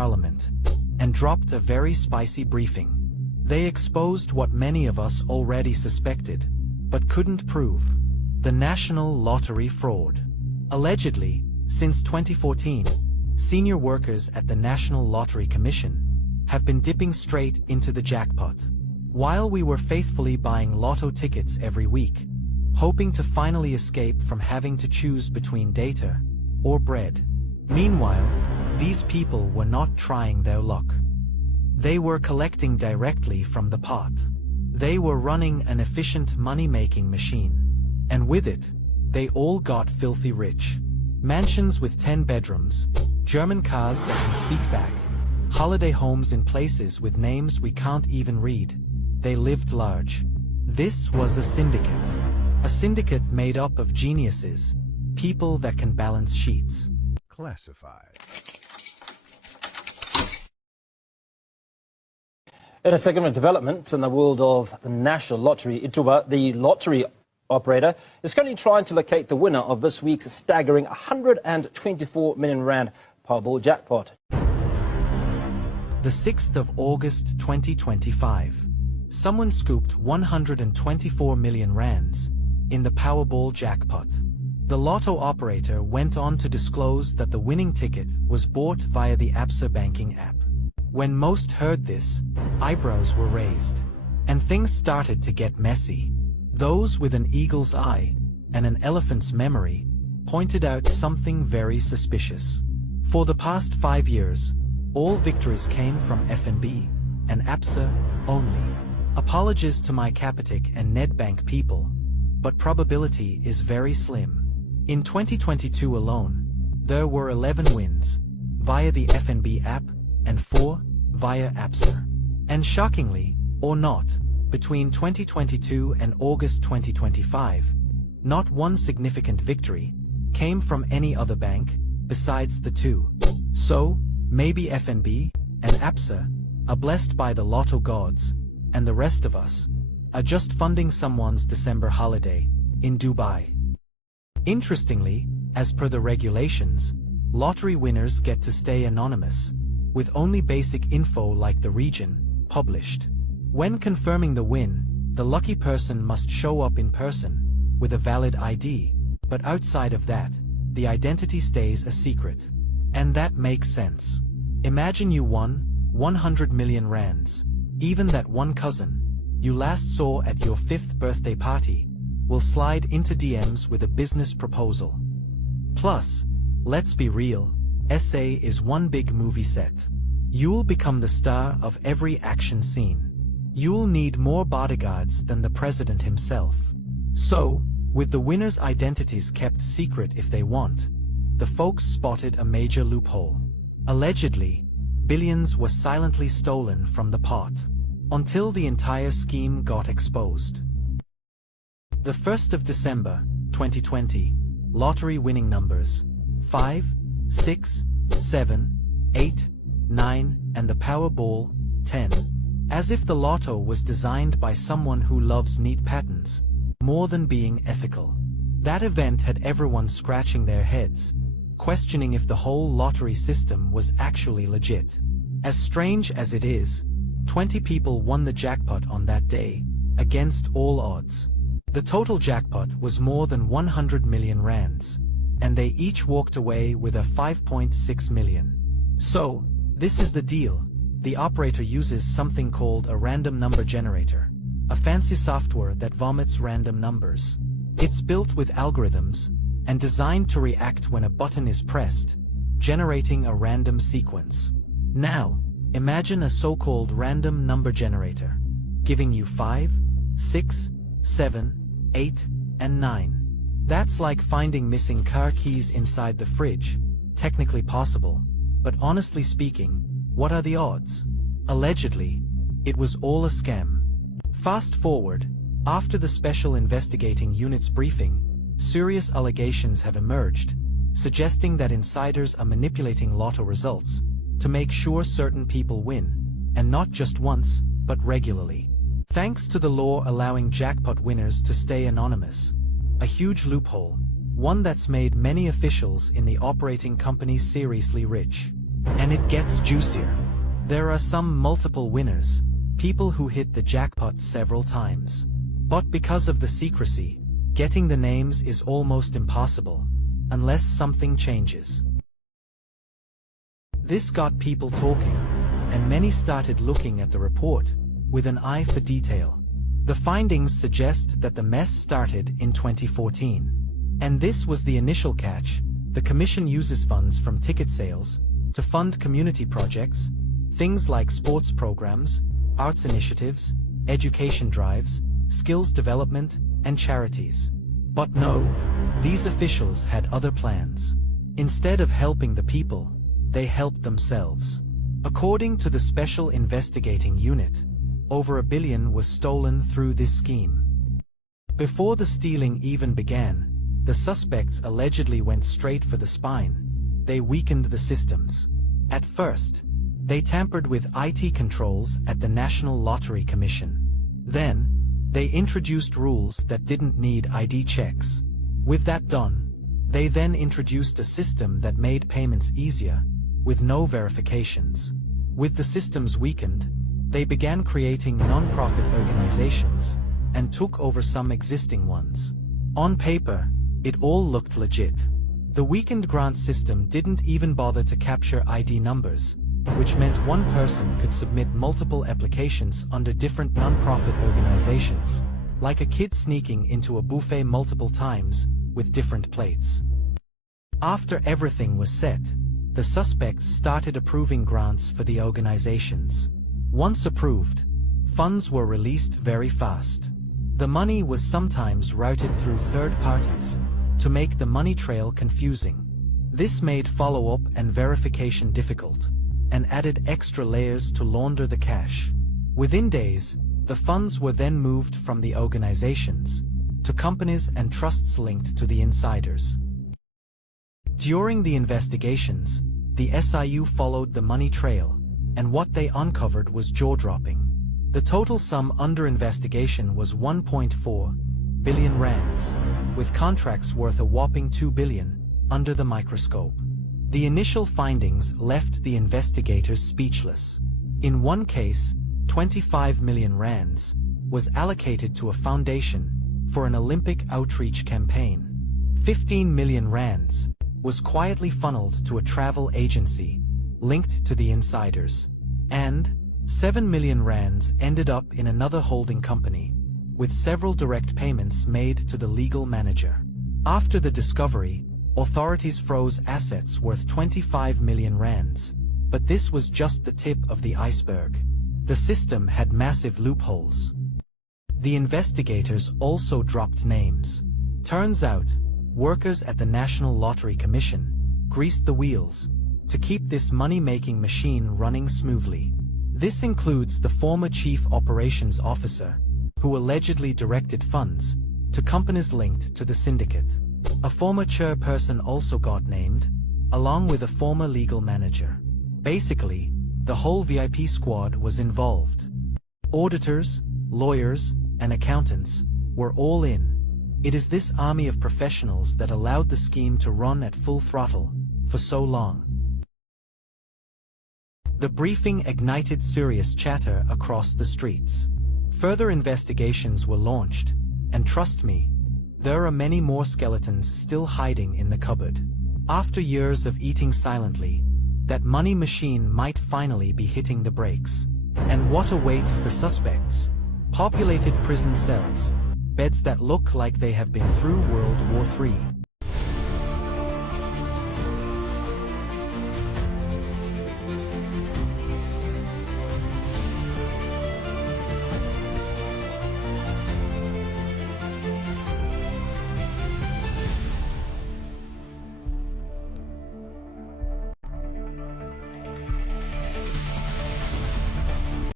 Parliament and dropped a very spicy briefing. They exposed what many of us already suspected, but couldn't prove: the national lottery fraud. Allegedly, since 2014, senior workers at the National Lottery Commission have been dipping straight into the jackpot, while we were faithfully buying lotto tickets every week, hoping to finally escape from having to choose between data or bread. Meanwhile, these people were not trying their luck. They were collecting directly from the pot. They were running an efficient money-making machine. And with it, they all got filthy rich. Mansions with 10 bedrooms, German cars that can speak back, holiday homes in places with names we can't even read. They lived large. This was a syndicate. A syndicate made up of geniuses, people that can balance sheets. Classified. In a second of development in the world of the National Lottery, Ithuba, the lottery operator, is currently trying to locate the winner of this week's staggering 124 million rand Powerball jackpot. The 6th of August 2025. Someone scooped 124 million rands in the Powerball jackpot. The lotto operator went on to disclose that the winning ticket was bought via the Absa banking app. When most heard this, eyebrows were raised, and things started to get messy. Those with an eagle's eye and an elephant's memory pointed out something very suspicious. For the past 5 years, all victories came from FNB and Absa only. Apologies to my Capitec and Nedbank people, but probability is very slim. In 2022 alone, there were 11 wins via the FNB app and 4 via Absa. And shockingly, or not, between 2022 and August 2025, not one significant victory came from any other bank besides the two. So, maybe FNB and Absa are blessed by the lotto gods, and the rest of us are just funding someone's December holiday in Dubai. Interestingly, as per the regulations, lottery winners get to stay anonymous, with only basic info like the region published. When confirming the win, the lucky person must show up in person with a valid ID, but outside of that, the identity stays a secret. And that makes sense. Imagine you won 100 million rands. Even that one cousin you last saw at your 5th birthday party will slide into DMs with a business proposal. Plus, let's be real, SA is one big movie set. You'll become the star of every action scene. You'll need more bodyguards than the president himself. So, with the winners' identities kept secret if they want, the folks spotted a major loophole. Allegedly, billions were silently stolen from the pot, until the entire scheme got exposed. The 1st of December, 2020, lottery winning numbers 5, 6, 7, 8, 9, and the Powerball 10. As if the lotto was designed by someone who loves neat patterns, more than being ethical. That event had everyone scratching their heads, questioning if the whole lottery system was actually legit. As strange as it is, 20 people won the jackpot on that day, against all odds. The total jackpot was more than 100 million rands, and they each walked away with a 5.6 million. So, this is the deal. The operator uses something called a random number generator, a fancy software that vomits random numbers. It's built with algorithms and designed to react when a button is pressed, generating a random sequence. Now, imagine a so-called random number generator, giving you 5, 6, 7, 8, and 9. That's like finding missing car keys inside the fridge. Technically possible, but honestly speaking, what are the odds? Allegedly, it was all a scam. Fast forward, after the Special Investigating Unit's briefing, serious allegations have emerged, suggesting that insiders are manipulating lotto results to make sure certain people win, and not just once, but regularly. Thanks to the law allowing jackpot winners to stay anonymous. A huge loophole, one that's made many officials in the operating company seriously rich. And it gets juicier. There are some multiple winners, people who hit the jackpot several times. But because of the secrecy, getting the names is almost impossible, unless something changes. This got people talking, and many started looking at the report with an eye for detail. The findings suggest that the mess started in 2014. And this was the initial catch. The Commission uses funds from ticket sales to fund community projects, things like sports programs, arts initiatives, education drives, skills development, and charities. But no, these officials had other plans. Instead of helping the people, they helped themselves. According to the Special Investigating Unit, over $1 billion was stolen through this scheme. Before the stealing even began, the suspects allegedly went straight for the spine. They weakened the systems. At first, they tampered with IT controls at the National Lottery Commission. Then, they introduced rules that didn't need ID checks. With that done, they then introduced a system that made payments easier, with no verifications. With the systems weakened, they began creating non-profit organizations and took over some existing ones. On paper, it all looked legit. The weakened grant system didn't even bother to capture ID numbers, which meant one person could submit multiple applications under different non-profit organizations, like a kid sneaking into a buffet multiple times with different plates. After everything was set, the suspects started approving grants for the organizations. Once approved, funds were released very fast. The money was sometimes routed through third parties to make the money trail confusing. This made follow-up and verification difficult, and added extra layers to launder the cash. Within days, the funds were then moved from the organizations to companies and trusts linked to the insiders. During the investigations, the SIU followed the money trail, and what they uncovered was jaw-dropping. The total sum under investigation was 1.4 billion rands, with contracts worth a whopping 2 billion under the microscope. The initial findings left the investigators speechless. In one case, 25 million rands was allocated to a foundation for an Olympic outreach campaign. 15 million rands was quietly funneled to a travel agency linked to the insiders. And 7 million rands ended up in another holding company, with several direct payments made to the legal manager. After the discovery, authorities froze assets worth 25 million rands, but this was just the tip of the iceberg. The system had massive loopholes. The investigators also dropped names. Turns out, workers at the National Lottery Commission greased the wheels to keep this money-making machine running smoothly. This includes the former chief operations officer, who allegedly directed funds to companies linked to the syndicate. A former chairperson also got named, along with a former legal manager. Basically, the whole VIP squad was involved. Auditors, lawyers, and accountants were all in. It is this army of professionals that allowed the scheme to run at full throttle for so long. The briefing ignited serious chatter across the streets. Further investigations were launched, and trust me, there are many more skeletons still hiding in the cupboard. After years of eating silently, that money machine might finally be hitting the brakes. And what awaits the suspects? Populated prison cells, beds that look like they have been through World War III.